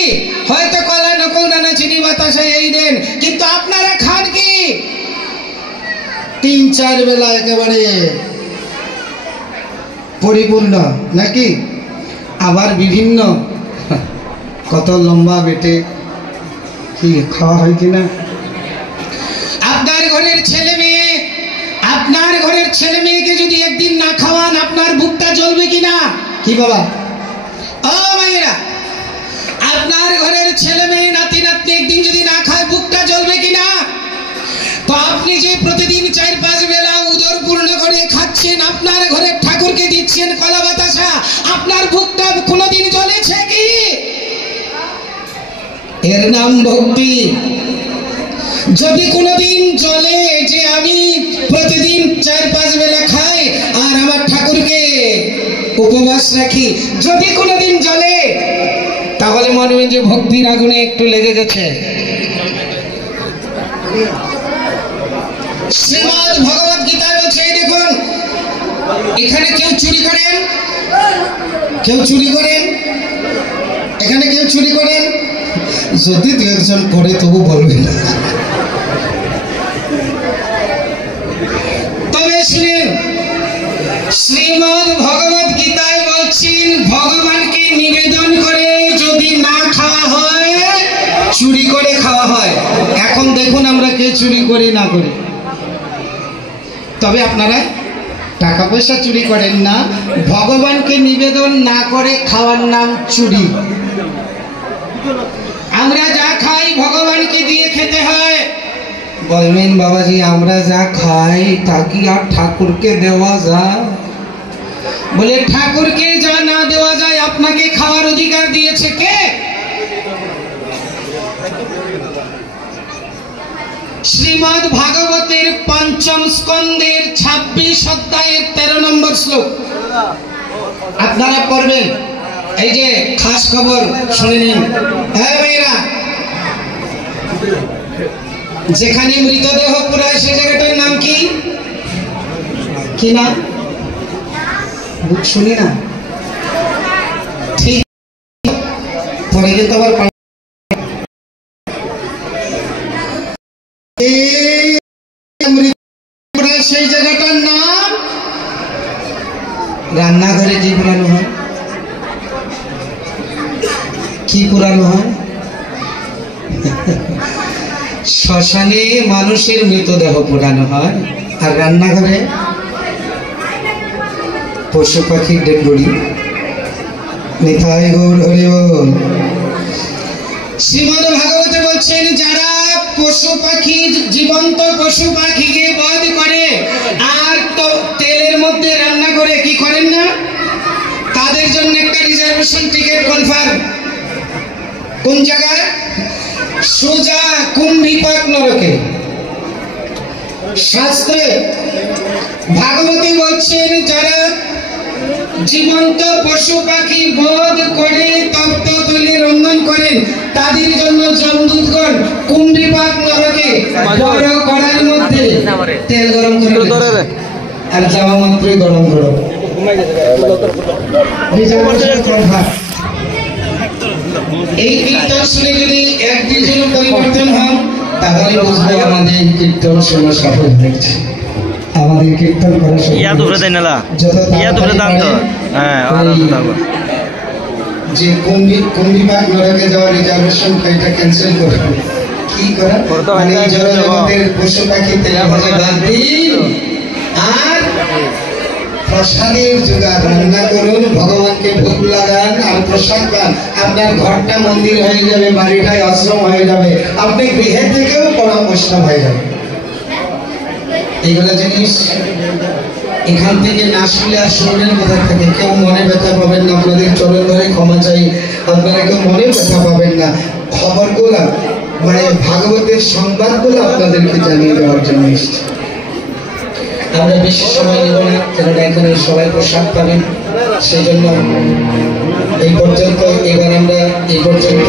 হয়তো কলা নকল দানা চিনি বাতাসা এই দেন, কিন্তু আপনারা খান কি 3-4 বেলা একেবারে পরিপূর্ণ নাকি? আবার বিভিন্ন কত লম্বা বেটে কি খাওয়া হয় কিনা? আপনার ঘরের ছেলে মেয়েকে যদি একদিন না খাওয়ান আপনার বুকটা জ্বলবে কিনা? কি বাবা ও মায়েরা, আপনার ঘরের ছেলে মেয়ে নাতি নাতনি একদিন যদি না খায় বুকটা জ্বলবে কিনা? তো আপনি যে প্রতিদিন 4-5 বেলা উদর পূর্ণ করে খাচ্ছেন, আপনার ঘরের ঠাকুরকে দিচ্ছেন কলা বাতাসা, আপনার বুকটা কোনোদিন জ্বলেছে কি? এর নাম ভক্তি। যদি কোনোদিন জ্বলে যে আমি প্রতিদিন 4-5 বেলা খাই আর আমার ঠাকুরকে উপবাস রাখি, যদি কোনোদিন জ্বলে তাহলে মনে হয় যে ভক্তির আগুনে একটু লেগে গেছে। শ্রীমদ ভগবত গীতা বলছে, দেখুন এখানে কেউ চুরি করেন? এখানে কেউ চুরি করেন? যদি 2 একজন করে তবু বলবেন না। তবে শুনেন, শ্রীমদ ভগবত গীতায় বলছেন ভগবানকে নিবেদন করে যদি না খাওয়া হয়, চুরি করে খাওয়া হয়। এখন দেখুন আমরা কে চুরি করি না করি। তবে আপনারা টাকা পয়সা চুরি করেন না, ভগবানকে নিবেদন না করে খাওয়ার নাম চুরি। আমরা যা খাই ভগবানকে দিয়ে খেতে হয়। বলবেন বাবাজি আমরা যা খাই তা কি আর ঠাকুরকে দেওয়া যায়? বলে ঠাকুরকে যা না দেওয়া যায় আপনাকে খাওয়ার অধিকার দিয়েছে কে? শ্রীমদ ভাগবতের 5ম স্কন্ধের 26 অধ্যায়ের 13 নম্বর শ্লোক আপনারা পড়বেন। এই যে খাস খবর শুনে নিন। হ্যাঁ ভাইরা, যেখানে মৃতদেহ পুরায় সেই জায়গাটার নাম কি? কি নাম? শুনি না ঠিক পরে কিন্তু আবার সেই জায়গাটার নাম রান্নাঘরে কি পুরানো হয়? কি পুরানো হয়? শ্মশানে মানুষের মৃতদেহ পুরানো হয়, আর রান্নাঘরে পশু পাখির ডেড বডি। নিতাই গৌর হরি বল। শ্রীমদ ভাগবতে বলছেন যারা পশু পাখি, জীবন্ত পশু পাখিকে বধ করে আর তো তেলের মধ্যে রান্না করে কি করেন না, তাদের জন্য একটা রিজার্ভেশন টিকিট কনফার্ম। কোন জায়গায়? সোজা কুম্ভীপাক নরকে। শাস্ত্রে ভাগবতী বলছেন যারা জীবন্ত পশু পাখি বধ করে তপ্ত তৈলে রন্ধন করেন তাদের জন্য যমদূতগণ কুম্ভীপাক নরকে বড় কড়াইয়ের মধ্যে তেল গরম করে আর যাওয়া মাত্রই গরম গরম। এই কীর্তন শুনে যদি 1-2 জন পরিবর্তন হন তাহলে বুঝবো আমাদের কীর্তন শোনা সফল হয়েছে। আমাদের কীর্তন করা যে কুম্ভীপাক নরকে যাওয়ার রিজার্ভেশন এটা ক্যান্সেল করবে। কি করা মানে জগতের পশু পাখি তেলে ভাজা বাদ দিন আর প্রসাদের জোগাড় রান্না করুন, ভগবানকে ভোগ লাগান আর প্রসাদ পান। আপনার ঘরটা মন্দির হয়ে যাবে, বাড়িটাই আশ্রম হয়ে যাবে, আপনি গৃহে থেকেও পরম বৈষ্ণব হয়ে যাবে। এইগুলো জিনিস এখান থেকে না শুনলে আর শুনলেন কোথা থেকে? কেউ মনে ব্যথা পাবেন না, আপনাদের চরণ ধরে ক্ষমা চাই, আপনারা কেউ মনে ব্যথা পাবেন না। খবরগুলা মানে ভাগবতের সংবাদগুলো আপনাদেরকে জানিয়ে দেওয়ার জন্য এসেছি। আমরা বেশি সময় নেব না, কেননা এখানে সবাই প্রসাদ পাবেন। সেই জন্য এই পর্যন্ত, এবার আমরা এই পর্যন্ত